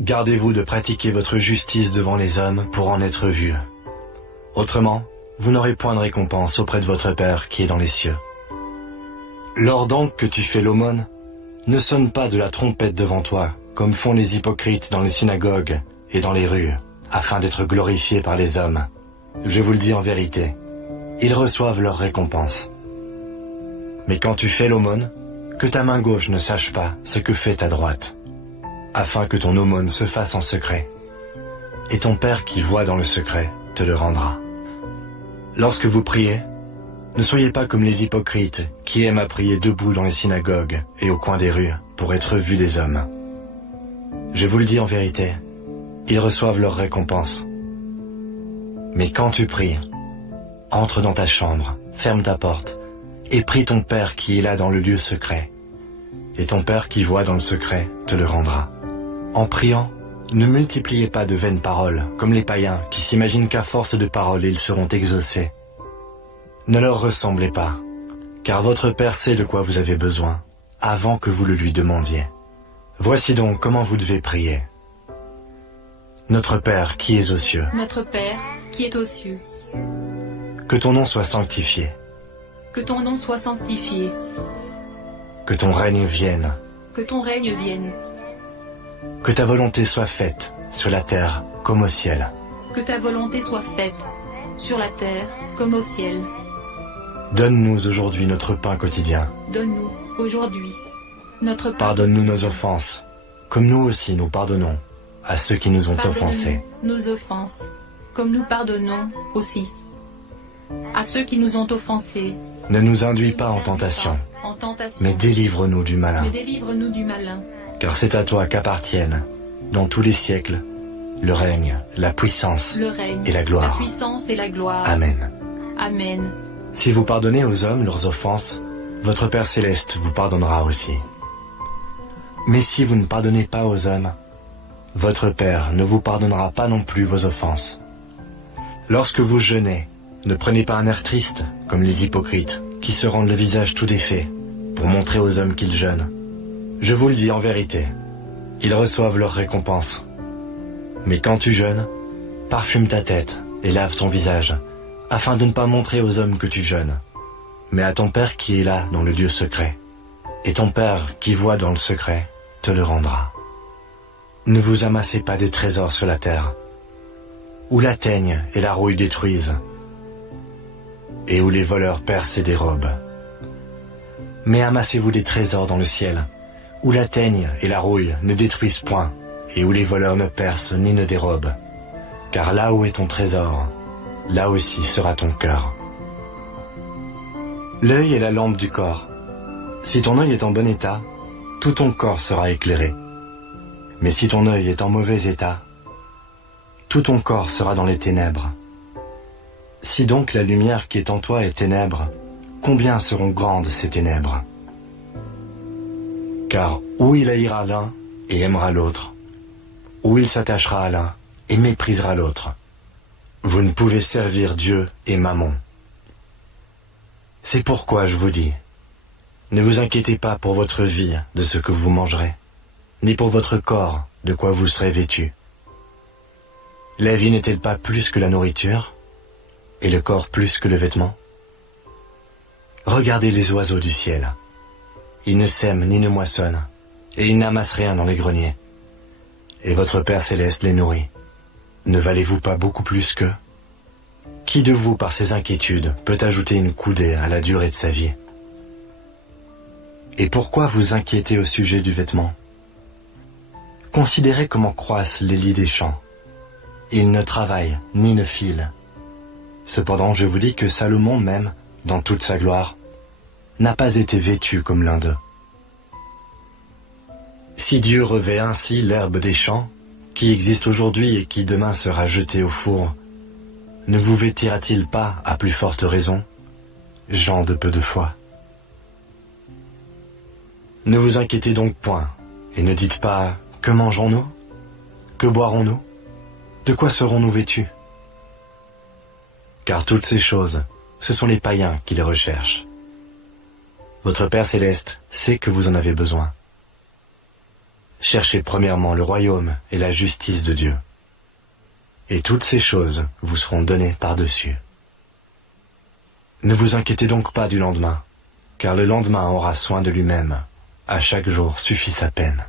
Gardez-vous de pratiquer votre justice devant les hommes pour en être vus. Autrement, vous n'aurez point de récompense auprès de votre Père qui est dans les cieux. Lors donc que tu fais l'aumône, ne sonne pas de la trompette devant toi, comme font les hypocrites dans les synagogues et dans les rues, afin d'être glorifiés par les hommes. Je vous le dis en vérité, ils reçoivent leur récompense. Mais quand tu fais l'aumône, que ta main gauche ne sache pas ce que fait ta droite, afin que ton aumône se fasse en secret. Et ton Père qui voit dans le secret te le rendra. Lorsque vous priez, ne soyez pas comme les hypocrites qui aiment à prier debout dans les synagogues et au coin des rues pour être vus des hommes. Je vous le dis en vérité, ils reçoivent leur récompense. Mais quand tu pries, entre dans ta chambre, ferme ta porte, et prie ton Père qui est là dans le lieu secret. Et ton Père qui voit dans le secret te le rendra. En priant, ne multipliez pas de vaines paroles, comme les païens qui s'imaginent qu'à force de paroles ils seront exaucés. Ne leur ressemblez pas, car votre Père sait de quoi vous avez besoin, avant que vous le lui demandiez. Voici donc comment vous devez prier. Notre Père qui es aux cieux. Notre Père qui est aux cieux. Que ton nom soit sanctifié. Que ton nom soit sanctifié. Que ton règne vienne. Que ton règne vienne. Que ta volonté soit faite, sur la terre comme au ciel. Que ta volonté soit faite, sur la terre comme au ciel. Donne-nous aujourd'hui notre pain quotidien. Donne-nous aujourd'hui notre pain. Pardonne-nous nos offenses, comme nous aussi nous pardonnons à ceux qui nous ont offensés. Nos offenses, comme nous pardonnons aussi à ceux qui nous ont offensés. Ne nous induis pas en tentation, mais délivre-nous du malin. Car c'est à toi qu'appartiennent, dans tous les siècles, le règne, la puissance et la gloire. Amen. Amen. Si vous pardonnez aux hommes leurs offenses, votre Père céleste vous pardonnera aussi. Mais si vous ne pardonnez pas aux hommes, votre Père ne vous pardonnera pas non plus vos offenses. Lorsque vous jeûnez, ne prenez pas un air triste, comme les hypocrites, qui se rendent le visage tout défait, pour montrer aux hommes qu'ils jeûnent. Je vous le dis en vérité, ils reçoivent leur récompense. Mais quand tu jeûnes, parfume ta tête et lave ton visage, afin de ne pas montrer aux hommes que tu jeûnes, mais à ton Père qui est là dans le lieu secret. Et ton Père qui voit dans le secret te le rendra. Ne vous amassez pas des trésors sur la terre, où la teigne et la rouille détruisent, et où les voleurs percent et dérobent. Mais amassez-vous des trésors dans le ciel, où la teigne et la rouille ne détruisent point, et où les voleurs ne percent ni ne dérobent. Car là où est ton trésor, là aussi sera ton cœur. L'œil est la lampe du corps. Si ton œil est en bon état, tout ton corps sera éclairé. Mais si ton œil est en mauvais état, tout ton corps sera dans les ténèbres. Si donc la lumière qui est en toi est ténèbres, combien seront grandes ces ténèbres? Car où il haïra l'un et aimera l'autre, où il s'attachera à l'un et méprisera l'autre, vous ne pouvez servir Dieu et Mammon. C'est pourquoi je vous dis, ne vous inquiétez pas pour votre vie de ce que vous mangerez, ni pour votre corps de quoi vous serez vêtu. La vie n'est-elle pas plus que la nourriture, et le corps plus que le vêtement? Regardez les oiseaux du ciel. Ils ne sèment ni ne moissonnent, et ils n'amassent rien dans les greniers. Et votre Père céleste les nourrit. Ne valez-vous pas beaucoup plus qu'eux? Qui de vous, par ses inquiétudes, peut ajouter une coudée à la durée de sa vie? Et pourquoi vous inquiétez au sujet du vêtement? Considérez comment croissent les lys des champs. Ils ne travaillent ni ne filent. Cependant, je vous dis que Salomon même, dans toute sa gloire, n'a pas été vêtu comme l'un d'eux. Si Dieu revêt ainsi l'herbe des champs, qui existe aujourd'hui et qui demain sera jetée au four, ne vous vêtira-t-il pas à plus forte raison, gens de peu de foi? Ne vous inquiétez donc point, et ne dites pas « Que mangerons-nous? Que boirons-nous? De quoi serons-nous vêtus ?» Car toutes ces choses, ce sont les païens qui les recherchent. Votre Père céleste sait que vous en avez besoin. cherchez premièrement le royaume et la justice de Dieu. Et toutes ces choses vous seront données par-dessus. Ne vous inquiétez donc pas du lendemain, car le lendemain aura soin de lui-même. À chaque jour suffit sa peine.